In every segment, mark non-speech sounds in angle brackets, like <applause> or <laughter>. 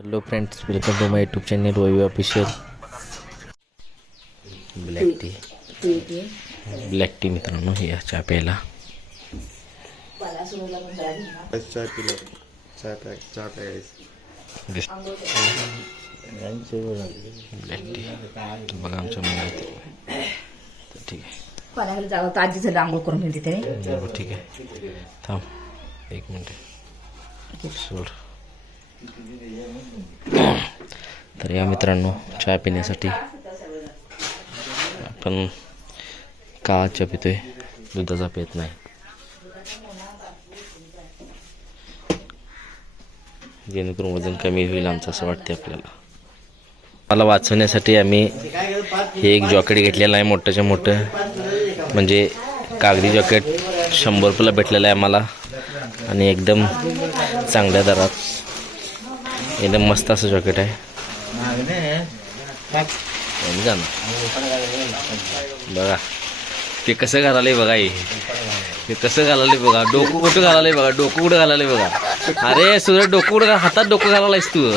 Hello friends welcome to my YouTube channel Vaivi official black tea black tea मित्रांनो हे चहा प्यायला. चाय पिलो. चाय प्या चहा प्यायची. ब्लॅक टी तर बघा आमच्या तर ठीक आहे. आजी झालं आंघोळ करून हो, ठीक आहे. थांब एक मिनिट. सोड. तर या मित्रांनो चहा पिण्यासाठी आपण का चहा पितोय दुधाचा पित नाही. जेणेकरून वजन कमी होईल आमचं असं वाटते आपल्याला. मला वाचवण्यासाठी आम्ही हे एक जॉकेट घेतलेलं आहे मोठंच्या मोठं. म्हणजे कागदी जॉकेट शंभर रुपयाला भेटलेलं आहे आम्हाला. आणि एकदम चांगल्या दरात. एकदम मस्त असं जॉकेट आहे. जाणं. बघा. ते कसं घालाले बघा हे. ते कसं घालाले बघा. डोकं कुठं घालाले बघा. डोकं कुठं घालाले बघा. अरे सूर्य डोकं कुठं घाल- हातात डोकं घालायलायस तू. <laughs>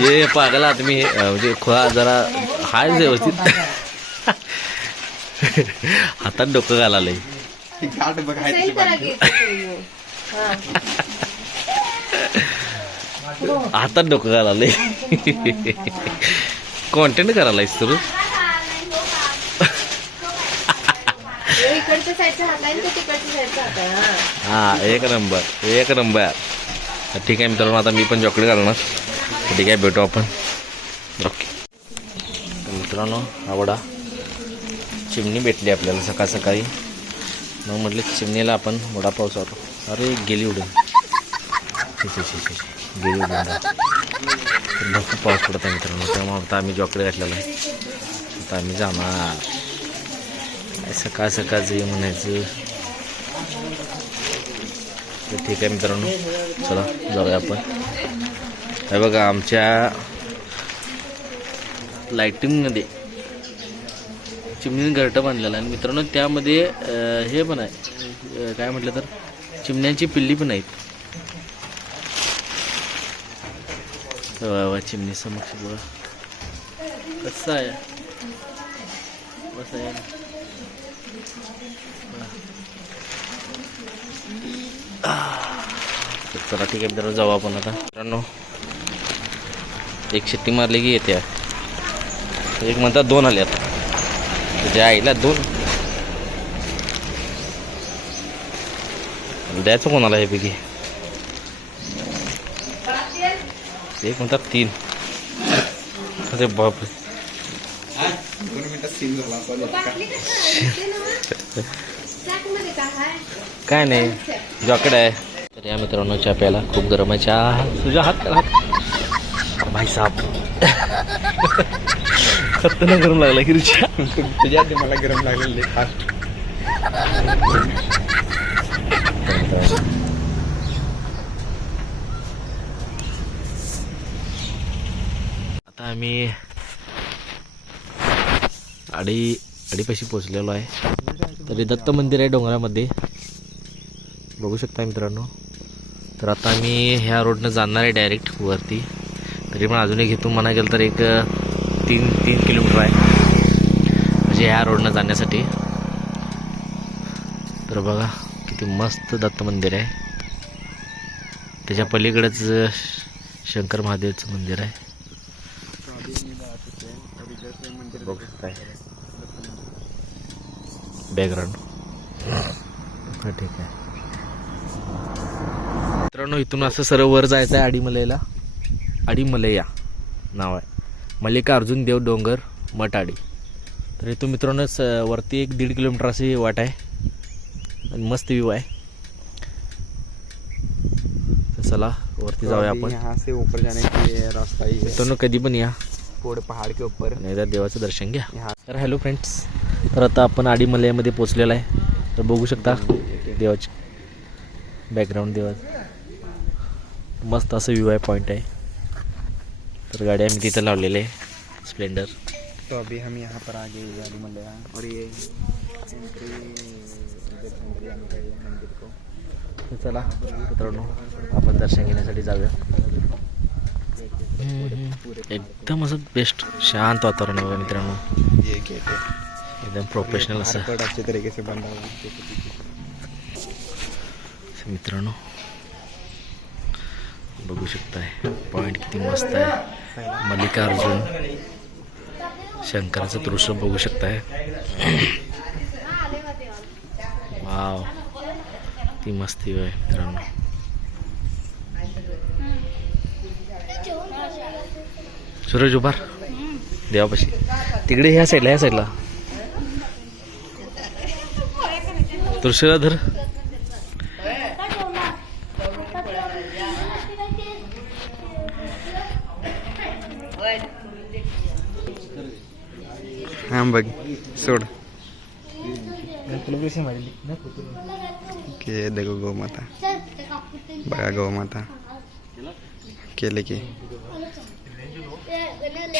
ये पागला तुम्ही म्हणजे खोळा जरा हाय व्यवस्थित. <laughs> हातात डोकं घालालंय. गाठ बघायची हातात डोकं घालालंय. कॉन्टेंट हात आहे हा. हा एक नंबर एक नंबर. ठीक आहे मित्रांनो आता मी पण चॉकलेट घालणार. ठीक आहे भेटू आपण. ओके तर मित्रांनो आवडा चिमणी भेटली आपल्याला सकाळ सकाळी. मग म्हटलं चिमणीला आपण वडापाव चालू. अरे गेली उडून. गेली उडून तर भरपूर पाऊस पडत आहे मित्रांनो. त्यामुळे आता आम्ही जॉकडे घातलेलं आहे. आता आम्ही जाणार. सकाळ सकाळचं म्हणायचं? तर ठीक आहे मित्रांनो. चला जाऊया आपण. हे बघा आमच्या लाईटिंगमध्ये चिमणीने घरटं बांधलेलं आहे. आणि मित्रांनो त्यामध्ये हे पण आहे. काय म्हटलं तर? चिमण्यांची पिल्ली पण आहेत. वा वा चिमणी समक्ष बघा. कसं आहे? कसं आहे चला ठीक आहे मित्रांनो जाऊ आपण आता. मित्रांनो एक शिट्टी मारली की येते. एक म्हणतात दोन आले आता. तुझ्या आईला दोन. द्यायचं कोणाला हे पैकी? एक म्हणतात तीन. अरे बापरे. हाय काय नाही जॉकेट आहे. तर या मित्रांनो चहा प्यायला खूप गरम आहे. चहा तुझ्या हात हात भाई साहेब. खतरनाक गरम लागला की तुझ्या आधी मला गरम लागलेले फास्ट. आम्ही आडी आडीपाशी पोचलेलो आहे. तरी दत्त मंदिर आहे डोंगरामध्ये. बघू शकता मित्रांनो. तर आता आम्ही ह्या रोडनं जाणार आहे डायरेक्ट वरती. तरी पण अजून एक इथून म्हणा गेलं तर एक तीन तीन किलोमीटर आहे. म्हणजे ह्या रोडनं जाण्यासाठी. तर बघा किती मस्त दत्त मंदिर आहे. त्याच्या पलीकडेच शंकर महादेवचं मंदिर आहे. बघू शकताय. बॅकग्राऊंड हा ठीक आहे. मित्रांनो इथून असं सरळ वर जायचं आहे आडीमलईला. आडीमलया नाव आहे. मल्लिकार्जुन देव डोंगर मटाडी. तर इथून मित्रांनो स वरती एक दीड किलोमीटर अशी वाट आहे. आणि मस्त व्ह्यू आहे. तर चला वरती जाऊया आपण. यहाँ से ऊपर जाने के लिए रास्ता ही है मित्रांनो कधी पण या. पूरे पहाड़ के ऊपर. एकदा देवाचं दर्शन घ्या. तर हॅलो फ्रेंड्स तर आता आपण आडीमलयामध्ये पोचलेला आहे. तर बघू शकता देवाचे बॅकग्राऊंड देवाचं. मस्त असं व्ह्यू आहे पॉईंट आहे. तर गाडी आम्ही तिथं लावलेले आहे. स्प्लेंडर तो अभी हम यहाँ पर आ गए गाड़ी मलया और ये मंदिर को चला मित्रांनो आपण दर्शन घेण्यासाठी जाऊया. एकदम असं बेस्ट शांत वातावरण आहे मित्रांनो. एकदम प्रोफेशनल असं. असं मित्रांनो बघू शकताय पॉईंट किती मस्त आहे. मल्लिकार्जुन शंकराचं दृश्य बघू शकताय. <clears throat> वाव ती मस्ती आहे मित्रांनो. सूरज उभार. देवापाशी. तिकडे ह्या साईडला ह्या साईडला तुळशीला धर हां बघ. सोड. के देखो गौ माता बघा गौ माता केले की के।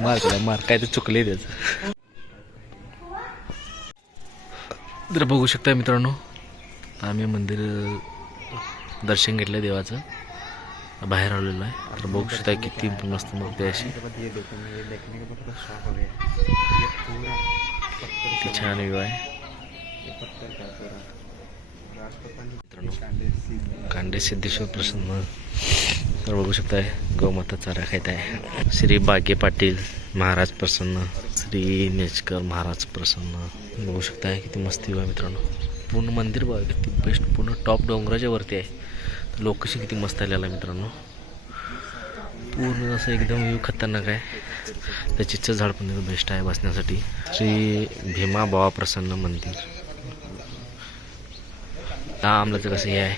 मार तुला मार. काय तर चुकले त्याचं. तर बघू शकताय मित्रांनो आम्ही मंदिर दर्शन घेतलं देवाचं. बाहेर आलेलो आहे. तर बघू शकता किती मस्त मूर्ती अशी. किती छान व्यू आहे. कांडे कांडे सिद्धेश्वर प्रसन्न. तर बघू शकताय गोमाता चारा खायत आहे श्री बागे पाटील महाराज प्रसन्न. श्री नेचकर महाराज प्रसन्न. बघू शकताय किती मस्ती आहे मित्रांनो. पूर्ण मंदिर बघा किती बेस्ट पूर्ण टॉप डोंगराच्या वरती आहे. तर लोकेशन किती मस्त आलेलं आहे मित्रांनो. पूर्ण असं एकदम व्यू खतरनाक आहे. त्या चिच्चं झाड पण एकदम बेस्ट आहे बसण्यासाठी. श्री भीमा बाबा प्रसन्न मंदिर. लांबलं कसं हे आहे?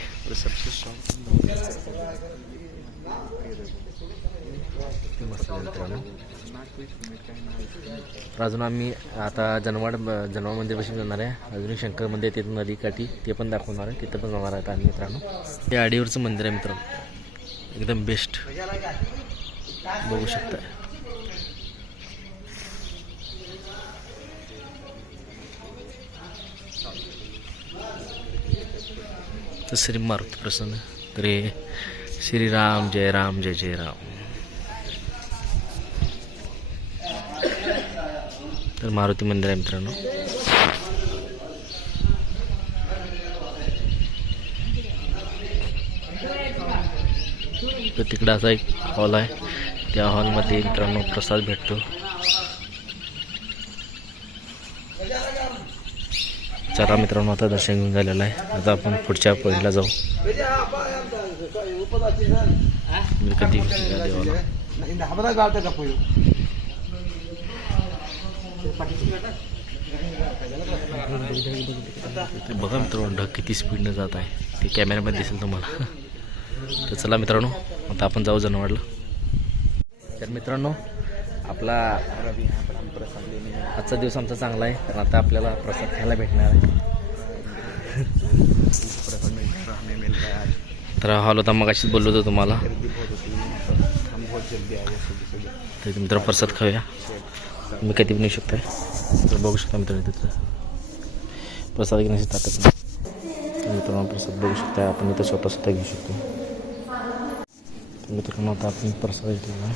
मित्रांनो अजून आम्ही आता जनवाड जनवाड मंदिरपासून जाणार आहे. अजून शंकर मंदिर तिथून नदीकाठी ते पण दाखवणार आहे. तिथं पण जाणार आहेत आम्ही मित्रांनो. हे आडीवरचं मंदिर आहे मित्रांनो. एकदम बेस्ट बघू शकता. तर श्री मारुती प्रसन्न. तर श्री श्रीराम जय राम जय जय राम. तर मारुती मंदिर आहे मित्रांनो. तर तिकडं असा एक हॉल आहे. त्या हॉलमध्ये मित्रांनो प्रसाद भेटतो. चला मित्रांनो आता दर्शन घेऊन झालेलं आहे. आता आपण पुढच्या पहिला जाऊ. कधी देवाला? ते बघा मित्रांनो ढग किती स्पीडनं जात आहे. ते कॅमेऱ्यामध्ये दिसेल तुम्हाला. तर चला मित्रांनो आता आपण जाऊ जनवाडला तर मित्रांनो आपला आजचा दिवस आमचा चांगला आहे. कारण आता आपल्याला प्रसाद खायला भेटणार आहे. तर हॉल होता मग अशीच बोललो होतो तुम्हाला. तर मित्र प्रसाद खाऊया. तुम्ही कधी पण येऊ शकताय? तर बघू शकता मित्र तिथं प्रसाद घेण्याची ताकद नाही मित्रांनो प्रसाद बघू शकता आपण इथं स्वतः स्वतः घेऊ शकतो. मित्रांनो आता आपण प्रसाद घेतलेला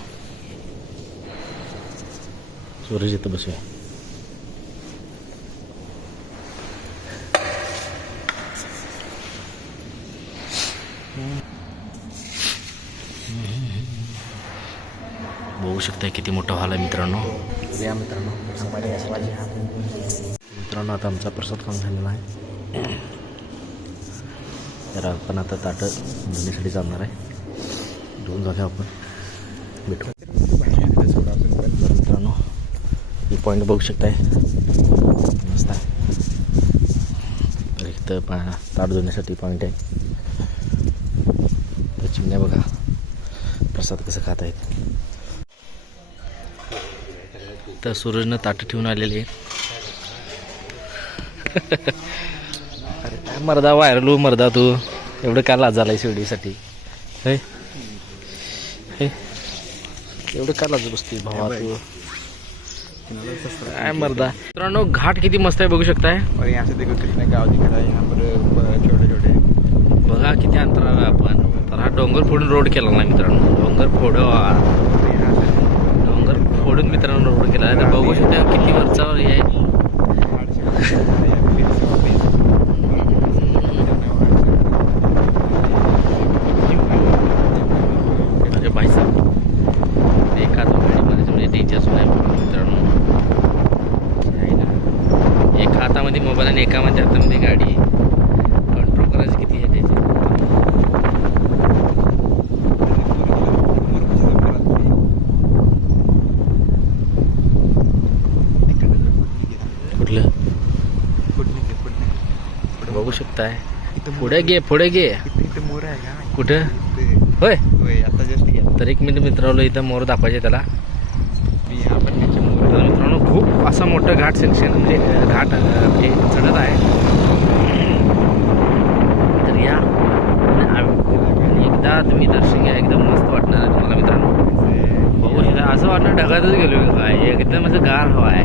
सूर्य इथं बसूया. बघू शकता किती मोठा हॉल आहे मित्रांनो. या मित्रांनो मित्रांनो आता आमचा प्रसाद खाऊन झालेला आहे. तर आपण आता ताटं धुण्यासाठी जाणार आहे. धुवून झाले आपण. भेटू. मित्रांनो ही पॉईंट बघू शकताय. मस्त आहे. तर इथं पा ताट धुण्यासाठी पॉईंट आहे. चिमण्या बघा. प्रसाद कसं खात आहेत. तर सूरजनं ताटं ठेवून आलेले अरे काय मर्दा व्हायरल मर्दा तू. एवढं काय लाज झालाय शिवडीसाठी हे? हे? एवढं काय लाज बसते भावा तू? काय मर्दा? मित्रांनो घाट किती मस्त आहे बघू शकताय. और यहाँ से देखो कितना गाँव दिख रहा है यहाँ पर छोटे छोटे बघा किती अंतरावर आपण. तर हा डोंगर फोडून रोड केला नाही मित्रांनो. डोंगर फोड डोंगर फोडून मित्रांनो रोड केला. तर बघू शकता किती वरचावर हे आहे अरे भाई साहेब एका तो गाडीमध्ये म्हणजे डेंजर नाही मित्रांनो आहे ना एक हातामध्ये मोबाईल आणि एकामध्ये हातामध्ये गाडी कंट्रोल करायची किती आहे त्याची कुठलं बघू शकताय. पुढे घे पुढे घे. मोर आहे का? कुठं? होय. आता जस्ट तर एक मिनिट मित्रांनो इथं मोर दाखवायचे त्याला. मित्रांनो खूप असा मोठा घाट सेक्शन म्हणजे घाट म्हणजे चढत आहे. तर या. एकदा तुम्ही दर्शन घ्या एकदम मस्त वाटणार आहे तुम्हाला मित्रांनो. बघू शकता असं वाटतं ढगातच गेलो काय एकदम असं गार हवा आहे.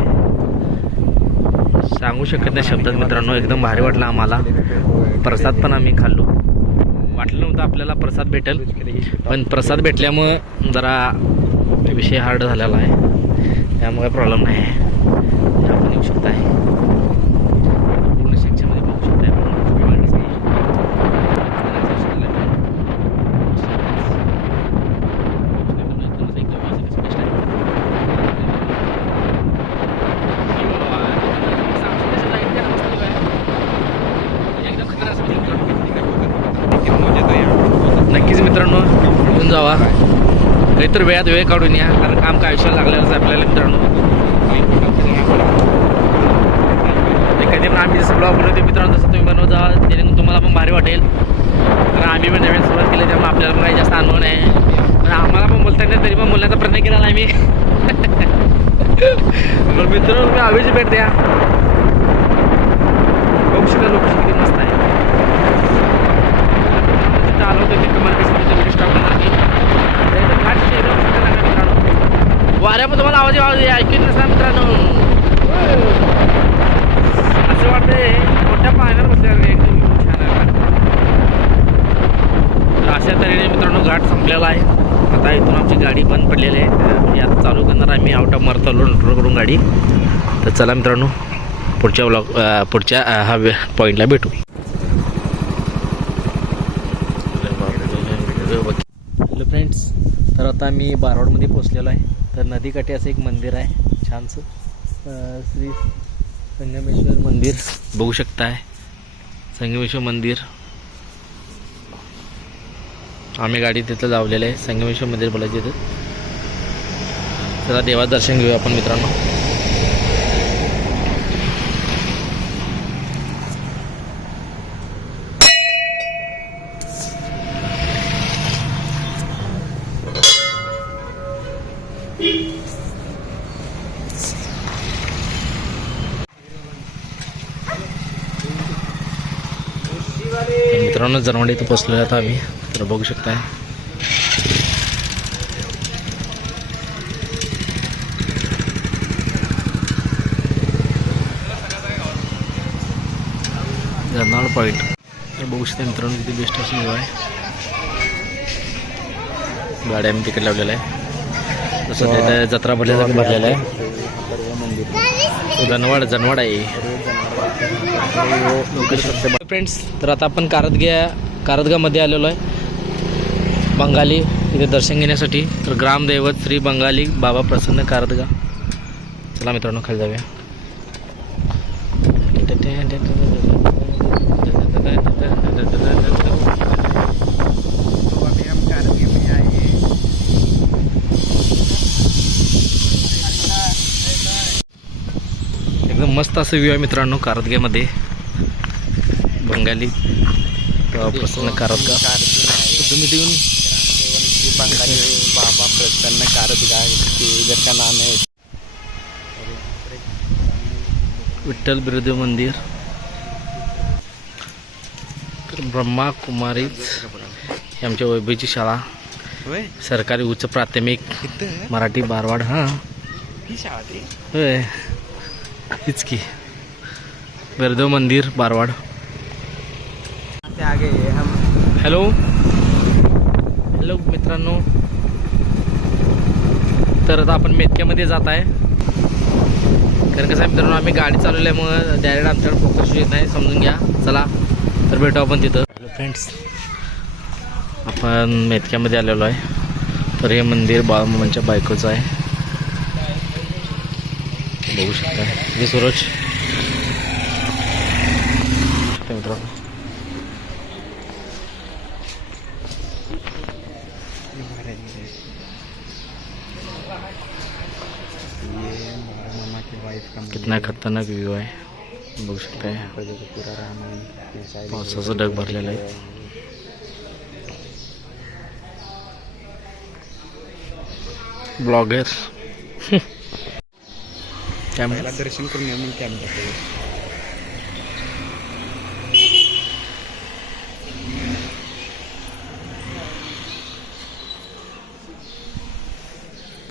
सांगू शकत नाही शब्दात मित्रांनो एकदम भारी वाटलं आम्हाला. प्रसाद पण आम्ही खाल्लो. वाटलं नव्हतं आपल्याला प्रसाद भेटेल पण प्रसाद भेटल्यामुळं जरा विषय हार्ड झालेला आहे. त्यामुळे प्रॉब्लेम नाही आहे. आपण येऊ शकता आहे पूर्ण सेक्शनमध्ये बघू शकता नक्कीच मित्रांनो घेऊन जावा. काहीतरी वेळात वेळ काढून या कारण काम काय आयुष्याला लागलेलंच आहे आपल्याला मित्रांनो. कधी पण आम्ही जसं ब्लॉग बनवतो मित्रांनो जसं तुम्ही बनवत जा जेणेकरून तुम्हाला पण भारी वाटेल. कारण आम्ही पण नवीन सुरुवात केली त्यामुळे आपल्याला पण काही जास्त अनुभव नाही. पण आम्हाला पण बोलता येत नाही तरी पण बोलण्याचा प्रयत्न केला आम्ही <laughs> पण मित्रांनो तुम्ही हवेची भेट द्या. बघू शकाल किती मस्त आहे. तिथं आलो होतो मी तुम्हाला कसं व्हिडिओ स्टॉप करणार एकदम घाट खतरनाक मित्रांनो वाऱ्यामध्ये तुम्हाला आवाज आवाज ऐकू येत नसला मित्रांनो. असं वाटतंय मोठ्या पाण्यावर बसल्यावर एकदम छान आहे. अशा तऱ्हेने मित्रांनो घाट संपलेला आहे. आता इथून आमची गाडी बंद पडलेली आहे. मी आता चालू करणार आहे. मी आउट ऑफ मरतलो नंतर करून गाडी. तर चला मित्रांनो पुढच्या ब्लॉग पुढच्या हा पॉईंटला भेटू हॅलो फ्रेंड्स तर आता मी बारवडमध्ये पोचलेलो आहे. तर नदीकाठी असं एक मंदिर आहे छानसं. श्री संगमेश्वर मंदिर बघू शकताय. संगमेश्वर मंदिर. आम्ही गाडी तिथं लावलेलं आहे संगमेश्वर मंदिर बोलायचे तिथं. चला देवाचं दर्शन घेऊया आपण मित्रांनो. मित्रांनो जरवंडी इथं पोचलेलो आता आम्ही. तर बघू शकताय. जरनाळ पॉईंट तर बघू शकता मित्रांनो किती बेस्ट व्ह्यू आहे. गाड्या आम्ही तिकडे लावलेल्या आहे. तसं तिथे जत्रा भरल्यासारखं भरलेलं आहे. जनवाड जनवाड आहे. फ्रेंड्स तर आता आपण कारदग्या कारदगामध्ये आलेलो आहे. बंगाली इथे दर्शन घेण्यासाठी. तर ग्रामदैवत श्री बंगाली बाबा प्रसन्न कारदगा चला मित्रांनो खाली जाऊया तो अभी हम कारगिल में आएंगे एकदम मस्त असं व्ह्यू आहे मित्रांनो कारदग्यामध्ये बंगाली. प्रसन्न कारदगा तुम्ही तिथून बंगाली बाबा प्रसन्न ते इधर का नाम है विठ्ठल बिरुदेव मंदिर. ब्रह्मा कुमारीच ही आमच्या वैभवची शाळा. सरकारी उच्च प्राथमिक. मराठी बारवाड हां. ही शाळा ती? होय. हीच की बिरुदेव मंदिर बारवाड. आगे हम. हॅलो. हॅलो मित्रांनो. तर आता आपण मेतक्यामध्ये जात आहे. कारण कसं आहे मित्रांनो आम्ही गाडी चालवल्यामुळं डायरेक्ट आमच्याकडे फोकस येत नाही समजून घ्या. चला तर भेटू आपण तिथं. हॅलो फ्रेंड्स आपण मेतक्यामध्ये आलेलो आहे. तर हे मंदिर बाळमामांच्या बायकोचं आहे. बघू शकता. हे सूरज. मित्रांनो. कितना खतरनाक व्यू आहे. बघू शकताय पावसाचं डग भरलेलं आहे. ब्लॉगर्स कॅमेरा दर्शन करून या मग कॅमेरा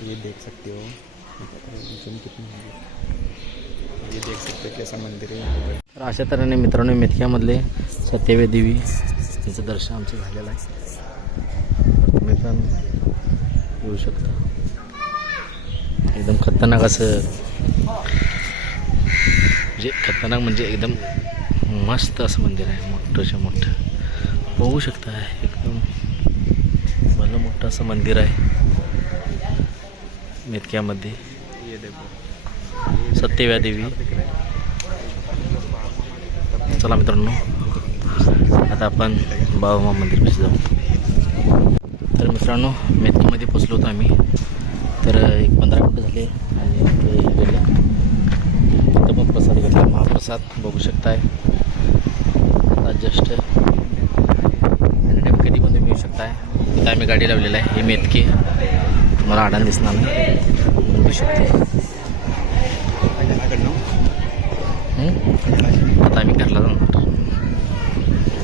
ये देख सकते हो है ये देख सकते हो कैसा मंदिर है पर तर अशा तऱ्हेने मित्रांनो मेथक्यामधले सत्यवे देवी यांचं दर्शन आमचं झालेलं आहे तर तुम्ही पण येऊ शकता एकदम खतरनाक असं. म्हणजे खतरनाक म्हणजे एकदम मस्त असं मंदिर आहे मोठंच्या मोठं. बघू शकता एकदम भलं मोठं असं मंदिर आहे. मेतक्यामध्ये ये सत्यव्या देवी. चला मित्रांनो आता आपण बाबामा मंदिरपाशी जाऊ. तर मित्रांनो मेतकीमध्ये पोचलो होतो आम्ही. तर एक पंधरा मिनटं झाले आणि ते गेले. तिथं पण प्रसाद घेतला महाप्रसाद बघू शकताय. आता जस्ट टाईम कधी पण तुम्ही येऊ शकताय. तिथं आम्ही गाडी लावलेलं आहे हे मेतके. तुम्हाला आडान दिसणार नाही. बघू शकते आता आम्ही घरला जाणार.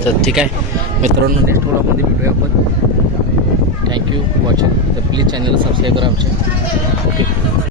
तर ठीक आहे. मित्रांनो नेक्स्ट व्लॉगमध्ये भेटूया आपण. थँक्यू वॉचिंग तर प्लीज चॅनलला सबस्क्राईब करा आमच्या ओके